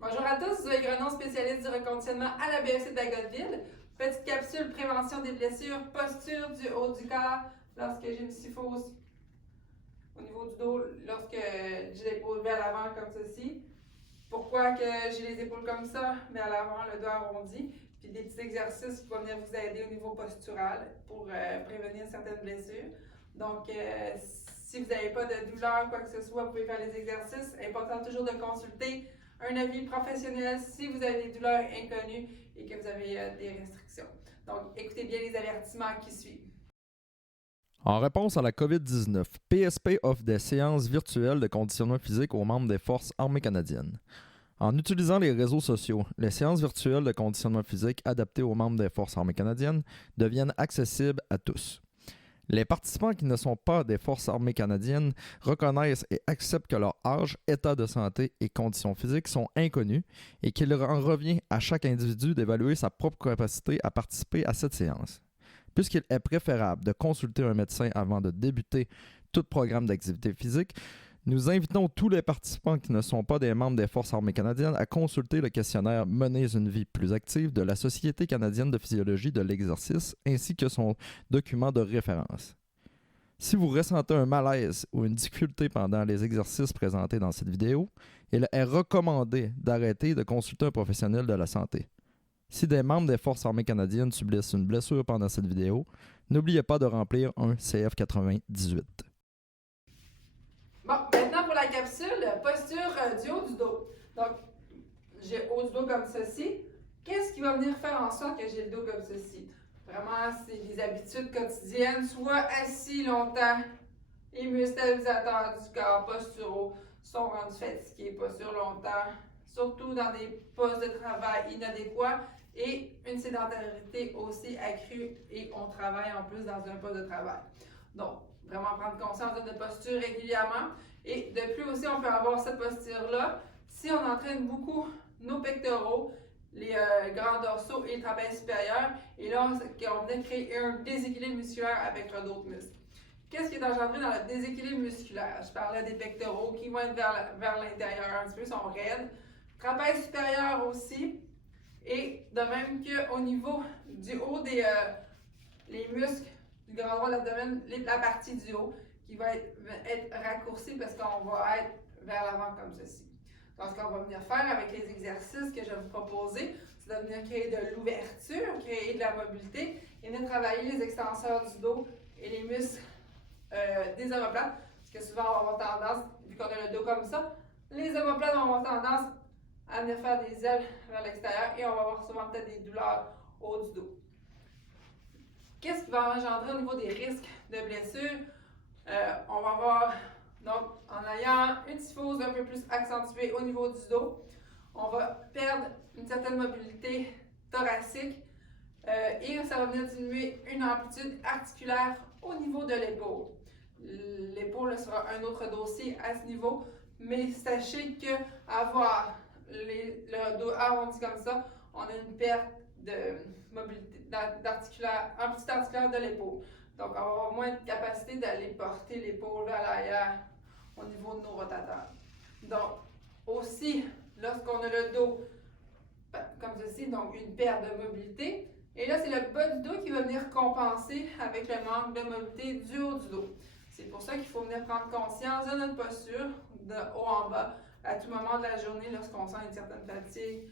Bonjour à tous, Zoé Grenon, spécialiste du reconditionnement à la BEC d'Agotville. Petite capsule prévention des blessures, posture du haut du corps lorsque j'ai une syphose au niveau du dos, lorsque j'ai l'épaule levée à l'avant comme ceci. Pourquoi que j'ai les épaules comme ça, mais à l'avant, le dos arrondi. Puis des petits exercices qui vont venir vous aider au niveau postural pour prévenir certaines blessures. Donc, si vous n'avez pas de douleur ou quoi que ce soit, vous pouvez faire les exercices. Important toujours de consulter un avis professionnel si vous avez des douleurs inconnues et que vous avez des restrictions. Donc, écoutez bien les avertissements qui suivent. En réponse à la COVID-19, PSP offre des séances virtuelles de conditionnement physique aux membres des Forces armées canadiennes. En utilisant les réseaux sociaux, les séances virtuelles de conditionnement physique adaptées aux membres des Forces armées canadiennes deviennent accessibles à tous. Les participants qui ne sont pas des Forces armées canadiennes reconnaissent et acceptent que leur âge, état de santé et conditions physiques sont inconnus et qu'il en revient à chaque individu d'évaluer sa propre capacité à participer à cette séance. Puisqu'il est préférable de consulter un médecin avant de débuter tout programme d'activité physique, nous invitons tous les participants qui ne sont pas des membres des Forces armées canadiennes à consulter le questionnaire Menez une vie plus active de la Société canadienne de physiologie de l'exercice ainsi que son document de référence. Si vous ressentez un malaise ou une difficulté pendant les exercices présentés dans cette vidéo, il est recommandé d'arrêter de consulter un professionnel de la santé. Si des membres des Forces armées canadiennes subissent une blessure pendant cette vidéo, n'oubliez pas de remplir un CF98. Bon, maintenant pour la capsule, posture du haut du dos. Donc, j'ai haut du dos comme ceci. Qu'est-ce qui va venir faire en sorte que j'ai le dos comme ceci? Vraiment, c'est des habitudes quotidiennes, soit assis longtemps, les muscles stabilisateurs du corps posturaux sont rendus fatigués, pas sur longtemps, surtout dans des postes de travail inadéquats et une sédentarité aussi accrue et on travaille en plus dans un poste de travail. Donc, vraiment prendre conscience de notre posture régulièrement et de plus aussi, on peut avoir cette posture-là si on entraîne beaucoup nos pectoraux, les grands dorsaux et le trapèze supérieur et là, on vient créer un déséquilibre musculaire avec d'autres muscles. Qu'est-ce qui est engendré dans le déséquilibre musculaire? Je parlais des pectoraux qui vont être vers l'intérieur un petit peu, sont raides. Trapèze supérieur aussi. Et de même qu'au niveau du haut des les muscles du grand droit de l'abdomen, la partie du haut qui va être raccourcie parce qu'on va être vers l'avant comme ceci. Donc, ce qu'on va venir faire avec les exercices que je vais vous proposer, c'est de venir créer de l'ouverture, créer de la mobilité et venir travailler les extenseurs du dos et les muscles des omoplates, parce que souvent on va avoir tendance, vu qu'on a le dos comme ça, les omoplates vont avoir tendance à venir faire des ailes vers l'extérieur et on va avoir souvent peut-être des douleurs au haut du dos. Qu'est-ce qui va engendrer au niveau des risques de blessures? On va avoir, donc, en ayant une syphose un peu plus accentuée au niveau du dos, on va perdre une certaine mobilité thoracique et ça va venir diminuer une amplitude articulaire au niveau de l'épaule. L'épaule sera un autre dossier à ce niveau, mais sachez qu'avoir le dos arrondi comme ça, on a une perte de mobilité, amplitude articulaire de l'épaule. Donc, on va avoir moins de capacité d'aller porter l'épaule vers l'arrière au niveau de nos rotateurs. Donc, aussi, lorsqu'on a le dos comme ceci, donc une perte de mobilité, et là, c'est le bas du dos qui va venir compenser avec le manque de mobilité du haut du dos. C'est pour ça qu'il faut venir prendre conscience de notre posture de haut en bas à tout moment de la journée lorsqu'on sent une certaine fatigue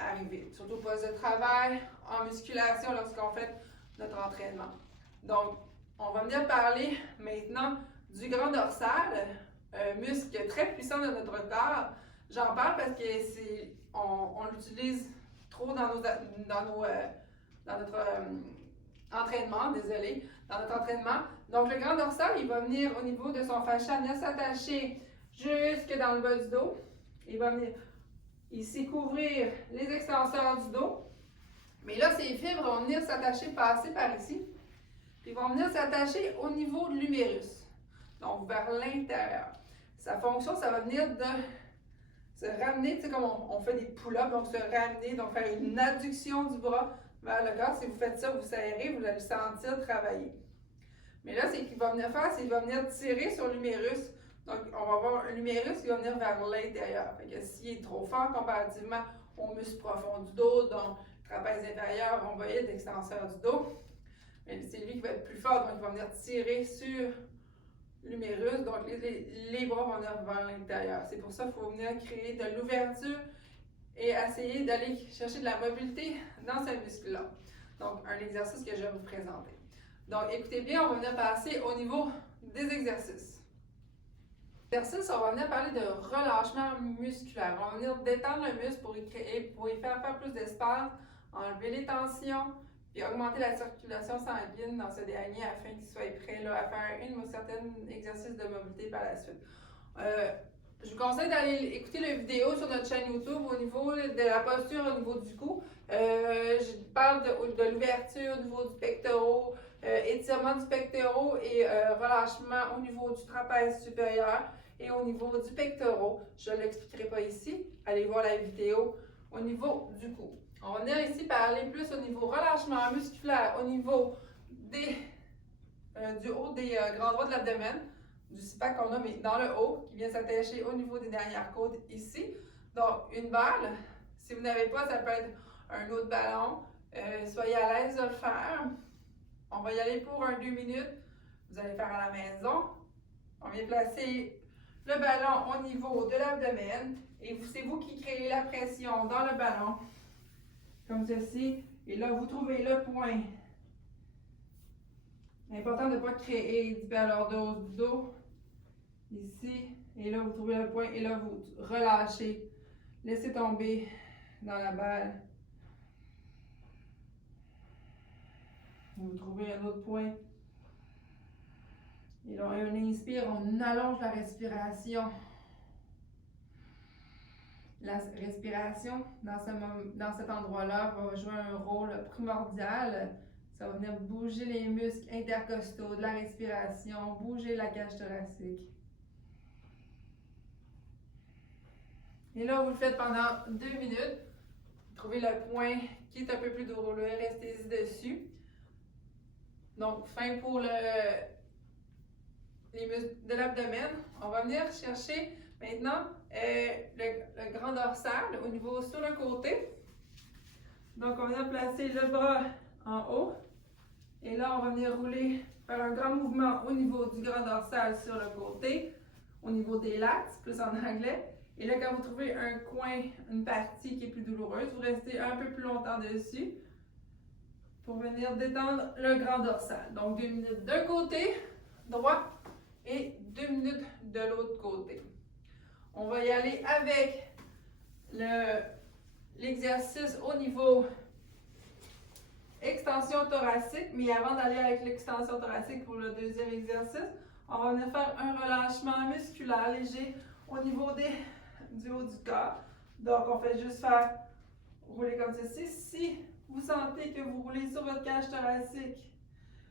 arriver. Surtout au poste de travail, en musculation lorsqu'on fait notre entraînement. Donc, on va venir parler maintenant du grand dorsal, muscle très puissant de notre corps. J'en parle parce que on l'utilise trop dans notre entraînement, dans notre entraînement. Donc, le grand dorsal, il va venir au niveau de son fascia, venir s'attacher jusque dans le bas du dos. Il va venir ici couvrir les extenseurs du dos. Mais là, ces fibres vont venir s'attacher, passer par ici. Puis ils vont venir s'attacher au niveau de l'humérus. Donc, vers l'intérieur. Sa fonction, ça va venir de se ramener, tu sais, comme on fait des pull-ups, donc se ramener, donc faire une adduction du bras vers le corps. Si vous faites ça, vous serrez, vous allez le sentir travailler. Mais là, ce qu'il va venir faire, c'est qu'il va venir tirer sur l'humérus Donc, on va avoir un l'humérus qui va venir vers l'intérieur. Fait que s'il est trop fort comparativement au muscle profond du dos, donc trapèze inférieur, rhomboïde, extenseur du dos, c'est lui qui va être plus fort, donc il va venir tirer sur l'humérus, donc les bras vont venir vers l'intérieur. C'est pour ça qu'il faut venir créer de l'ouverture et essayer d'aller chercher de la mobilité dans ce muscle-là. Donc, un exercice que je vais vous présenter. Donc, écoutez bien, on va venir passer au niveau des exercices. Exercice, on va venir parler de relâchement musculaire. On va venir détendre le muscle pour y faire plus d'espace, enlever les tensions, puis augmenter la circulation sanguine dans ce dernier afin qu'il soit prêt là, à faire un certain exercice de mobilité par la suite. Je vous conseille d'aller écouter la vidéo sur notre chaîne YouTube au niveau de la posture au niveau du cou. Je parle de l'ouverture au niveau du pectoral, étirement du pectoral et relâchement au niveau du trapèze supérieur et au niveau du pectoral. Je ne l'expliquerai pas ici. Allez voir la vidéo au niveau du cou. On va venir ici parler plus au niveau relâchement musculaire, au niveau du haut des grands droits de l'abdomen, du six-pack qu'on a, mais dans le haut, qui vient s'attacher au niveau des dernières côtes ici. Donc, une balle, si vous n'avez pas, ça peut être un autre ballon. Soyez à l'aise de le faire. On va y aller pour 2 minutes. Vous allez faire à la maison. On vient placer le ballon au niveau de l'abdomen. Et c'est vous qui créez la pression dans le ballon. Comme ceci. Et là, vous trouvez le point. Important de ne pas créer d'hyperlordose du dos. Ici. Et là, vous trouvez le point. Et là, vous relâchez. Laissez tomber dans la balle. Vous trouvez un autre point. Et là, on inspire, on allonge la respiration. La respiration, dans cet endroit-là, va jouer un rôle primordial. Ça va venir bouger les muscles intercostaux de la respiration, bouger la cage thoracique. Et là, vous le faites pendant 2 minutes. Trouvez le point qui est un peu plus douloureux, restez-y dessus. Donc, fin pour les muscles de l'abdomen. On va venir chercher maintenant le grand dorsal au niveau sur le côté. Donc, on va venir placer le bras en haut. Et là, on va venir rouler, faire un grand mouvement au niveau du grand dorsal sur le côté, au niveau des lats, plus en anglais. Et là, quand vous trouvez un coin, une partie qui est plus douloureuse, vous restez un peu plus longtemps dessus pour venir détendre le grand dorsal. Donc, 2 minutes d'un côté, droit, et 2 minutes de l'autre côté. On va y aller avec l'exercice au niveau extension thoracique, mais avant d'aller avec l'extension thoracique pour le deuxième exercice, on va venir faire un relâchement musculaire léger au niveau du haut du corps. Donc, on fait juste faire rouler comme ceci. Si vous sentez que vous roulez sur votre cage thoracique,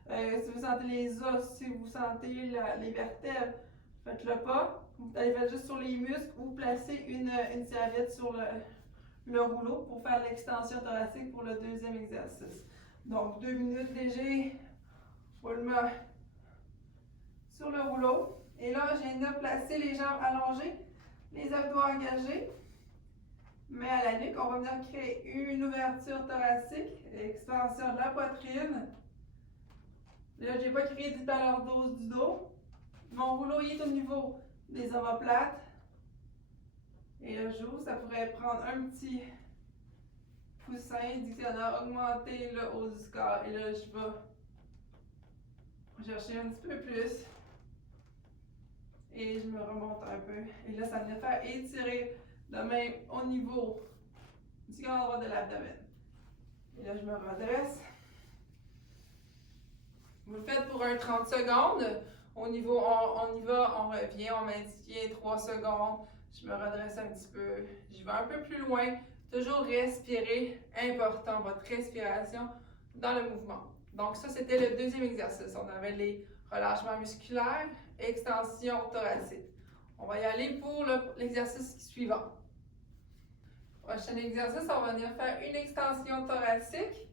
si vous sentez les os, si vous sentez les vertèbres, faites-le pas. Vous allez faire juste sur les muscles ou placez une serviette sur le rouleau pour faire l'extension thoracique pour le deuxième exercice. Donc, 2 minutes léger, roulement sur le rouleau. Et là, je viens de placer les jambes allongées, les abdos engagés. Mais à la nuque, on va venir créer une ouverture thoracique, extension de la poitrine. Là, je n'ai pas créé d'hyperlordose du dos. Mon rouleau il est au niveau des omoplates. Et là, j'ouvre, ça pourrait prendre un petit coussin dictionnaire, augmenter le haut du corps. Et là, je vais chercher un petit peu plus. Et je me remonte un peu. Et là, ça vient faire étirer de même au niveau du grand droit de l'abdomen. Et là, je me redresse. Vous le faites pour 30 secondes. Au niveau, on y va, on revient, on maintient 3 secondes. Je me redresse un petit peu. Je vais un peu plus loin. Toujours respirer. Important, votre respiration dans le mouvement. Donc, ça, c'était le deuxième exercice. On avait les relâchements musculaires, extension thoracique. On va y aller pour l'exercice suivant. Prochain exercice, on va venir faire une extension thoracique.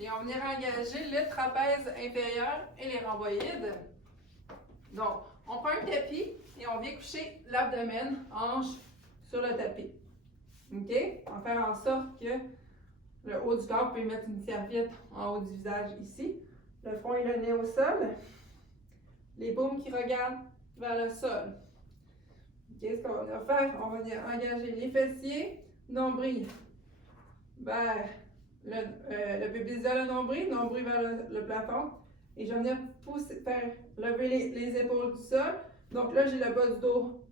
Et on va venir engager le trapèze inférieur et les rhomboïdes. Donc, on prend un tapis et on vient coucher l'abdomen, hanche, sur le tapis. OK? On va faire en sorte que le haut du corps, vous pouvez mettre une serviette en haut du visage ici. Le front et le nez au sol. Les paumes qui regardent vers le sol. OK? Ce qu'on va venir faire, on va venir engager les fessiers, nombril vers le pubis vers le nombril vers le plafond. Et je vais venir faire lever les épaules du sol. Donc là, j'ai le bas du dos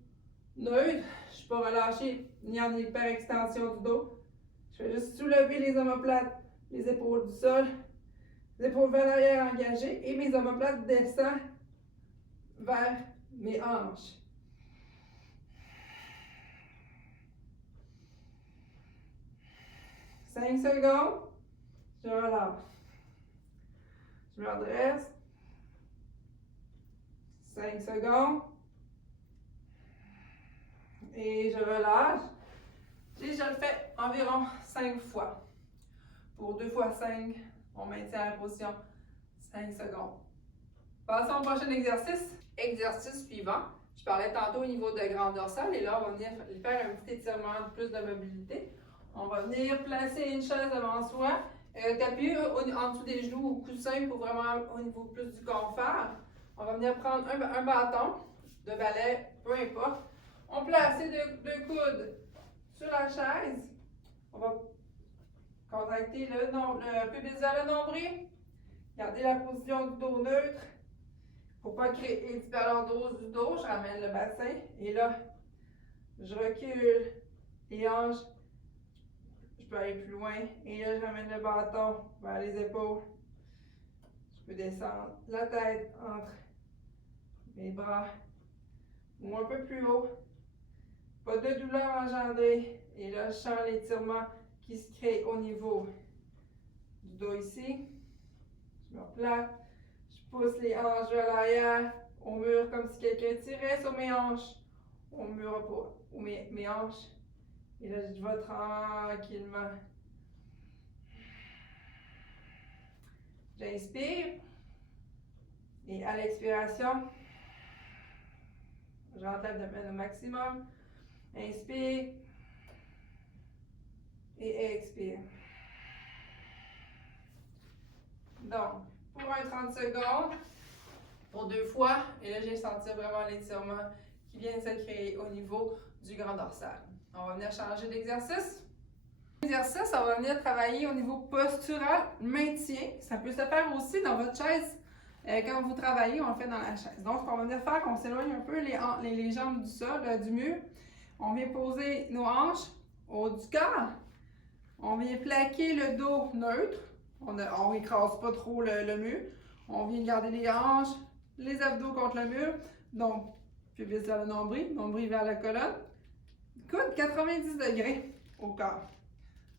neutre. Je ne suis pas relâchée ni en hyper-extension du dos. Je vais juste soulever les omoplates, les épaules du sol, les épaules vers l'arrière engagées et mes omoplates descendent vers mes hanches. Cinq secondes, je relâche. Je me redresse. 5 secondes. Et je relâche. Et je le fais environ 5 fois. Pour 2 fois 5, on maintient la position 5 secondes. Passons au prochain exercice. Exercice suivant. Je parlais tantôt au niveau de grand dorsal et là, on va venir faire un petit étirement de plus de mobilité. On va venir placer une chaise devant soi, tapis en dessous des genoux ou coussin pour vraiment au niveau plus du confort. On va venir prendre un bâton de balai, peu importe. On place les deux coudes sur la chaise. On va contracter le pubis vers le nombril. Gardez la position du dos neutre. Pour ne pas créer l'hyperlordose du dos, je ramène le bassin. Et là, je recule les hanches. Je peux aller plus loin. Et là, je ramène le bâton vers les épaules. Je peux descendre la tête entre mes bras ou un peu plus haut. Pas de douleur engendrée. Et là, je sens l'étirement qui se crée au niveau du dos ici. Je me replace. Je pousse les hanches vers l'arrière, au mur, comme si quelqu'un tirait sur mes hanches. Au mur, ou mes hanches. Et là, je vais tranquillement. J'inspire. Et à l'expiration, je rentre l'abdomen au maximum. Inspire. Et expire. Donc, pour un 30 secondes, pour 2 fois, et là, j'ai senti vraiment l'étirement qui vient de se créer au niveau du grand dorsal. On va venir changer d'exercice. L'exercice, on va venir travailler au niveau postural, maintien. Ça peut se faire aussi dans votre chaise. Quand vous travaillez, on le fait dans la chaise. Donc, ce qu'on va venir faire, on s'éloigne un peu les jambes du sol, du mur. On vient poser nos hanches au haut du corps. On vient plaquer le dos neutre. On n'écrase pas trop le mur. On vient garder les hanches, les abdos contre le mur. Donc, pubis vers le nombril vers la colonne. Coude 90 degrés au corps.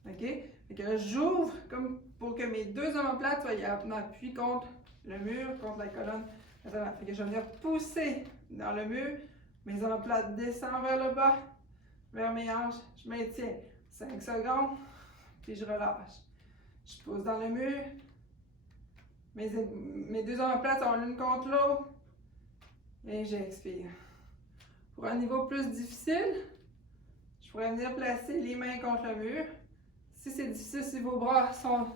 OK? Fait que là, j'ouvre comme pour que mes deux omoplates soient en appui contre le mur, contre la colonne. Fait que je vais venir pousser dans le mur. Mes omoplates descendent vers le bas, vers mes hanches. Je maintiens 5 secondes, puis je relâche. Je pousse dans le mur. Mes deux omoplates sont l'une contre l'autre. Et j'expire. Pour un niveau plus difficile, je pourrais venir placer les mains contre le mur. Si c'est difficile, si vos bras sont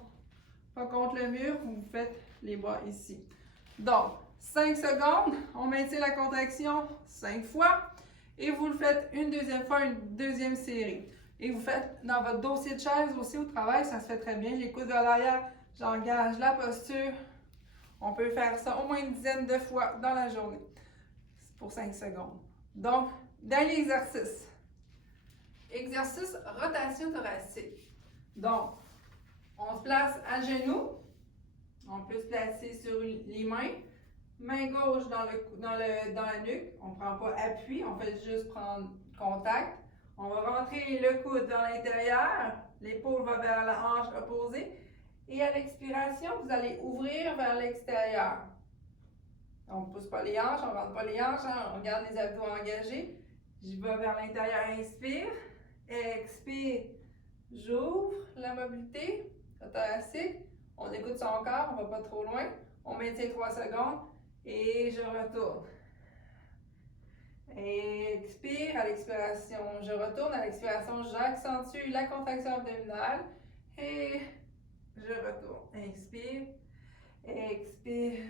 pas contre le mur, vous faites les bras ici. Donc, 5 secondes, on maintient la contraction 5 fois. Et vous le faites une deuxième fois, une deuxième série. Et vous faites dans votre dossier de chaise aussi au travail, ça se fait très bien. Les coudes vers l'arrière, j'engage la posture. On peut faire ça au moins une dizaine de fois dans la journée. Pour 5 secondes. Donc, dernier exercice. Exercice rotation thoracique. Donc, on se place à genoux. On peut se placer sur les mains. Main gauche dans la nuque. On ne prend pas appui, on fait juste prendre contact. On va rentrer le coude dans l'intérieur. L'épaule va vers la hanche opposée. Et à l'expiration, vous allez ouvrir vers l'extérieur. On ne pousse pas les hanches, on ne rentre pas les hanches, on garde les abdos engagés. Je vais vers l'intérieur, inspire, expire, j'ouvre la mobilité thoracique. On écoute son corps, on ne va pas trop loin. On maintient 3 secondes et je retourne. Expire à l'expiration. Je retourne à l'expiration. J'accentue la contraction abdominale. Et je retourne. Inspire. Expire.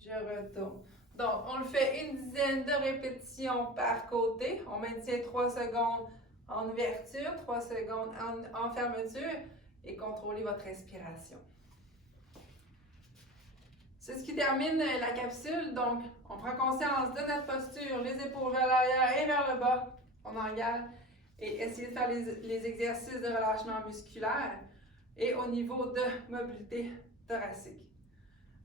Je retourne. Donc, on le fait une dizaine de répétitions par côté. On maintient 3 secondes en ouverture, 3 secondes en fermeture et contrôlez votre respiration. C'est ce qui termine la capsule. Donc, on prend conscience de notre posture, les épaules vers l'arrière et vers le bas. On engage et essayez de faire les exercices de relâchement musculaire et au niveau de mobilité thoracique.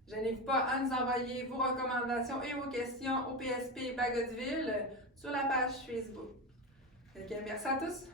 Gênez-vous pas à nous envoyer vos recommandations et vos questions au PSP Bagotville sur la page Facebook. Merci à tous!